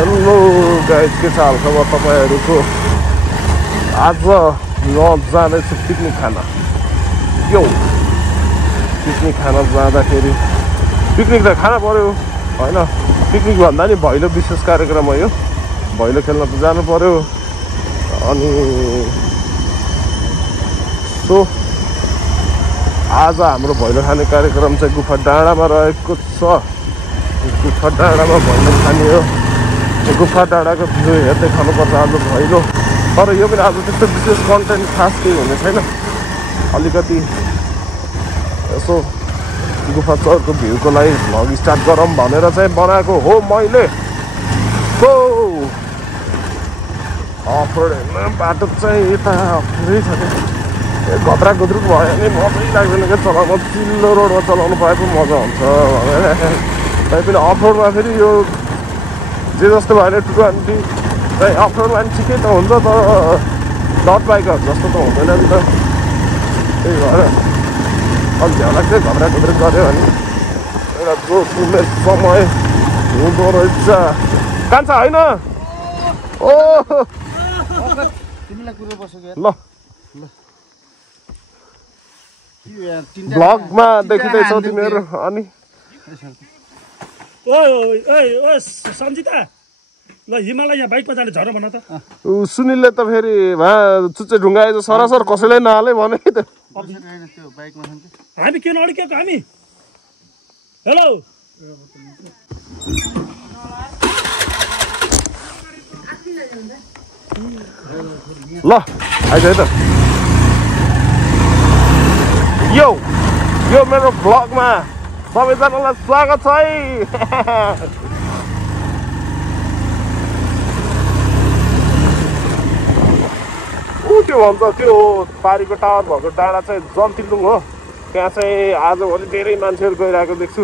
Hello guys, के छ हालखबर तपाईहरुको? आज म जाँदैछु पिकनिक खान। यो पिकनिक खान जाँदाखेरि पिकनिक त खान पर्यो हैन? पिकनिक भन्दा नि भैलो विशेष कार्यक्रम हो यो। भैलो खेल्न त जानु पर्यो। अनि सो आज हाम्रो भैलो खाने कार्यक्रम चाहिँ गुफा डाँडामा रहेको छ। गुफा डाँडामा भैलो खाने हो। गुफा डाँडाको भ्यू हेर्दै खानुपर्छ आज भैलो। तर यो पनि आज त्यस्तो विशेष कन्टेन्ट खास केही हुने छैन। अलिकति यसो गुफा चौरको भ्यूको लागि भ्लग स्टार्ट गरौँ भनेर चाहिँ बनाएको हो मैले। हो अफरोड बाटो चाहिँ यता अप्ठ्यारै छ कि घत्रा गुद्रुक भयो भने मजै लाग्दैन क्या चलाउनु। चिल्लो रोडमा चलाउनु पाए पो मजा हुन्छ भनेर। तैपनि अफरोडमा फेरि यो जे जस्तो भयो भने 220 चाहिँ अफरोडमा पनि ठिकै त हुन्छ, तर डट बाइकहरू जस्तो त हुँदैन नि त। त्यही भएर अलि झ्याउ चाहिँ घब्रा घुद्रुक गऱ्यो भने एउटा जोस उमेर समय हुँदो रहेछ। कान्छ होइन? ओ ल भ्लगमा देखिँदैछौ तिमीहरू। अनि सन्जिता ल हिमालय यहाँ बाइकमा जाने झर भन त। सुनिलले त फेरि चुच्चे ढुङ्गा आएछ सरासर कसैलाई नहाले भने त। हामी किन अड्केको हामी? हेलो ल आइज है त। यो मेरो भ्लगमा सबैजनालाई स्वागत छ है। त्यो भन्छ त्यो पारीको टावर भएको डाँडा चाहिँ जन्तिलुङ हो। त्यहाँ चाहिँ आजभोलि धेरै मान्छेहरू गइरहेको देख्छु।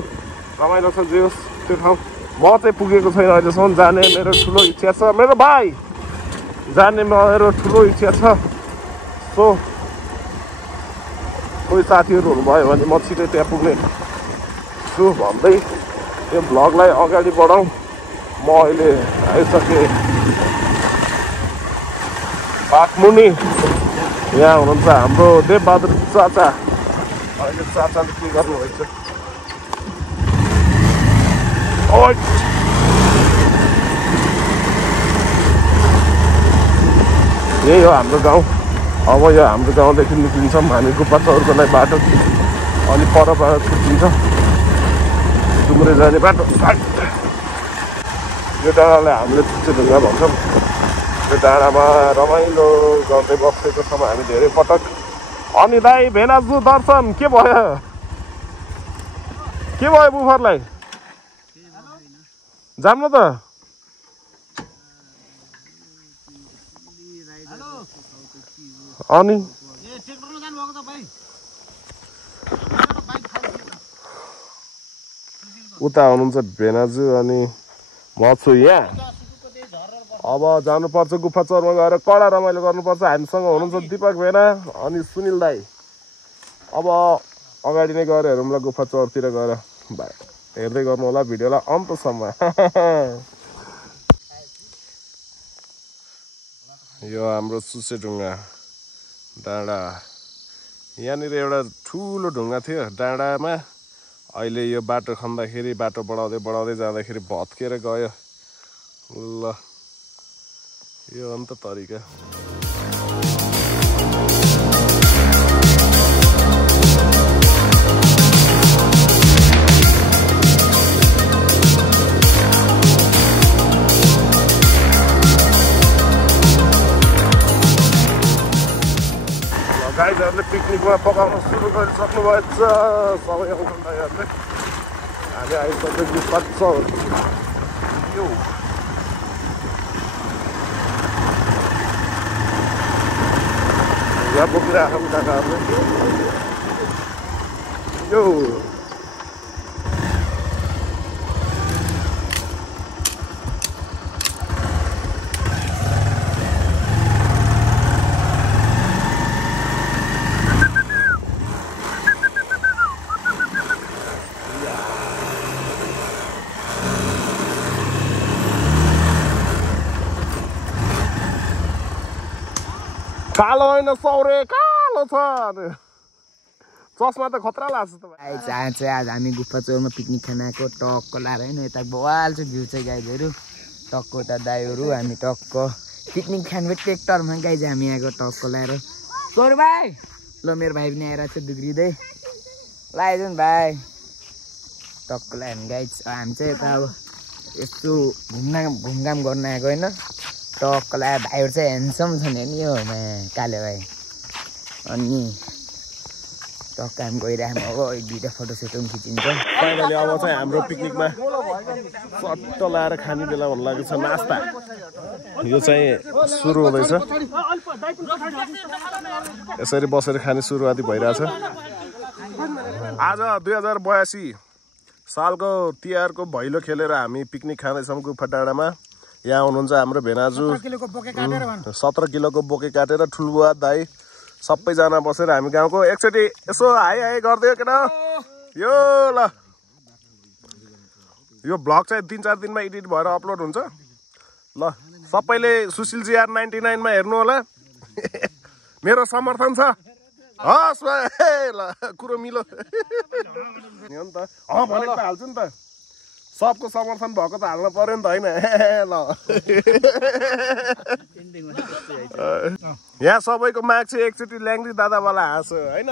रमाइलो छ जे होस् त्यो ठाउँ। म चाहिँ पुगेको छैन अहिलेसम्म। जाने मेरो ठुलो इच्छा छ। मेरो भाइ जाने मेरो ठुलो इच्छा छ। सो कोही साथीहरू हुनुभयो भने म छिटै त्यहाँ पुग्ने छु भन्दै यो भ्लगलाई अगाडि बढाउँ। म अहिले आइसकेँ बाघमुनि। यहाँ हुनुहुन्छ हाम्रो देवबहादुर चाचा। अहिले चाचाले के गर्नुभएछ? यही हो हाम्रो गाउँ। अब यो हाम्रो गाउँदेखि निक्लिन्छौँ हामी गुफा चौरको लागि बाटो। अनि परबाट छुट्टिन्छ डुम्रे जाने बाटो। यो डाँडालाई हामीले चुच्चे ढुङ्गा भन्छौँ। यो डाँडामा रमाइलो गर्दै बसेको छौँ हामी धेरै पटक। अनि दाइ भेनाजु दर्शन के भयो? के भयो बुफरलाई? जाम्नु त। अनि उता हुनुहुन्छ भेनाजु अनि म छु यहाँ। अब जानुपर्छ गुफा चौरमा गएर कडा रमाइलो गर्नुपर्छ। हामीसँग हुनुहुन्छ दिपक भेना अनि सुनिल दाई। अब अगाडि नै गएर हेरौँला गुफा चौरतिर गएर। हेर्दै गर्नु होला भिडियोलाई अन्तसम्म। यो हाम्रो चुच्चे ढुङ्गा डाँडा। यहाँनिर एउटा ठुलो ढुङ्गा थियो डाँडामा। अहिले यो बाटो खन्दाखेरि बाटो बढाउँदै बढाउँदै जाँदाखेरि भत्केर गयो। ल यो अन्त तरिका। गाइजहरूले पिकनिकमा पकाउन सुरु गरिसक्नु भएछ सबै अङ्कल दाइहरूले। हामी आइसक्यो गुफा चौर। यो यहाँ बोकिरहेको काकाहरूले। यो कालो होइन सौरे कालो छ चस्मा त खतरा लाग्छ गाइज आज हामी गुफा चौरमा पिकनिक खान आएको टक्क लाएर होइन यता बवाल चाहिँ भ्यू चाहिँ गाइजहरू टक्क उता दाईहरू हामी टक्क पिकनिक खानु ट्र्याक्टरमा गाइज हामी आएको टक्क लाएर सोर भाइ ल मेरो भाइ पनि आइरहेको छ दुग्रिँदै लगाइदियो नि भाइ टक्क लगायो हामी गाइज हामी चाहिँ यता अब यस्तो घुमघाम गर्न आएको होइन टक्क लगायो भाइहरू चाहिँ ह्यान्डसम छ नि यो काले भाइ अनि टक्क हामी गइरहेको अब एक दुईवटा फोटोसोटो पनि खिचिन्छ फाइनली अब चाहिँ हाम्रो पिकनिकमा सट्ट लाएर खाने बेला भन्नु लागेको छ नास्ता यो चाहिँ सुरु हुँदैछ यसरी बसेर खाने सुरुवाती भइरहेछ आज 2082 सालको तिहारको भैलो खेलेर हामी पिकनिक खाँदैछौँ गुफा डाँडामा यहाँ हुनुहुन्छ हाम्रो भेनाजु 17 किलोको बोके काटेर ठुलबुवा दाई सबैजना बसेर हामी गाउँको एकचोटि यसो हाई हाई गरिदियो किन यो ल यो भ्लग चाहिँ 3-4 दिनमा एडिट भएर अपलोड हुन्छ ल सबैले सुशील GR 99 मा हेर्नु होला मेरो समर्थन छ हस् ल कुरो मिलो नि त भनेको त हाल्छु नि त सबको समर्थन भएको त हाल्न पर्यो नि त होइन ल यहाँ सबैको माग चाहिँ एकचोटि ल्याङ्ग्री दादावाला हाँसो होइन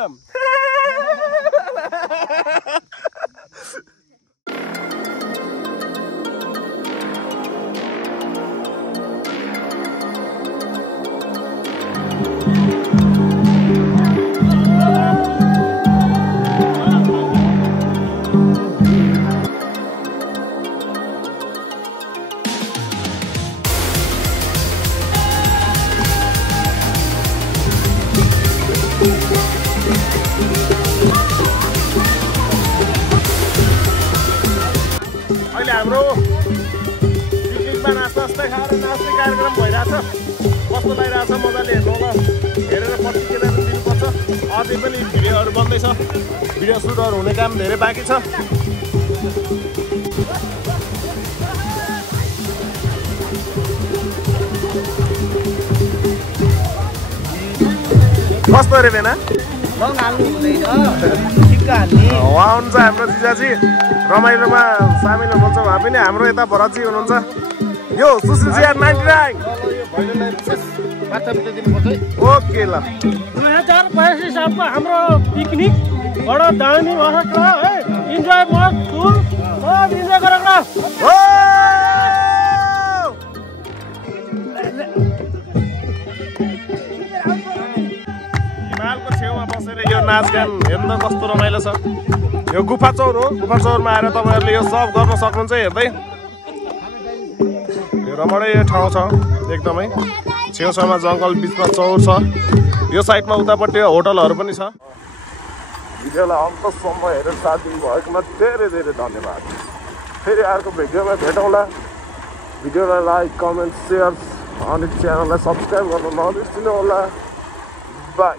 अहिले हाम्रो पिकनिकमा नास्ता खाएर नाच्ने कार्यक्रम भइरहेछ कस्तो लागिरहेछ मजाले हेर्नु होला हेरेर प्रतिक्रिया दिनुपर्छ अझै पनि भिडियोहरू बन्दैछ भिडियो सुटहरू हुने काम धेरै बाँकी छ कस्तो अरे बेना उहाँ हुनुहुन्छ हाम्रो जिजाजी रमाइलोमा सामेल हुनुहुन्छ उहाँ पनि हाम्रो यता भरतजी हुनुहुन्छ यो सुशील GR 99 ओके ल 2082 सालको हाम्रो पिकनिक बडो दामी भएको छ है इन्जोय मस्ट फुल सब इन्जोय गरौँ न हिमालको छेउमा बसेर यो नाचगान हेर्न कस्तो रमाइलो छ यो गुफा चौर हो गुफा चौरमा आएर तपाईँहरूले यो सब गर्न सक्नुहुन्छ हेर्दै यो रमाइलो ठाउँ छ एकदमै छेउछाउमा जङ्गल बिचमा चौर छ यो साइडमा उतापट्टि होटलहरू पनि छ भिडियोलाई अन्तसम्म हेरेर साथ दिनुभएकोमा धेरै धेरै धन्यवाद फेरि अर्को भिडियोमा भेटौँला भिडियोलाई लाइक कमेन्ट सेयर अनि च्यानललाई सब्सक्राइब गर्न नबिर्सिनु होला बाई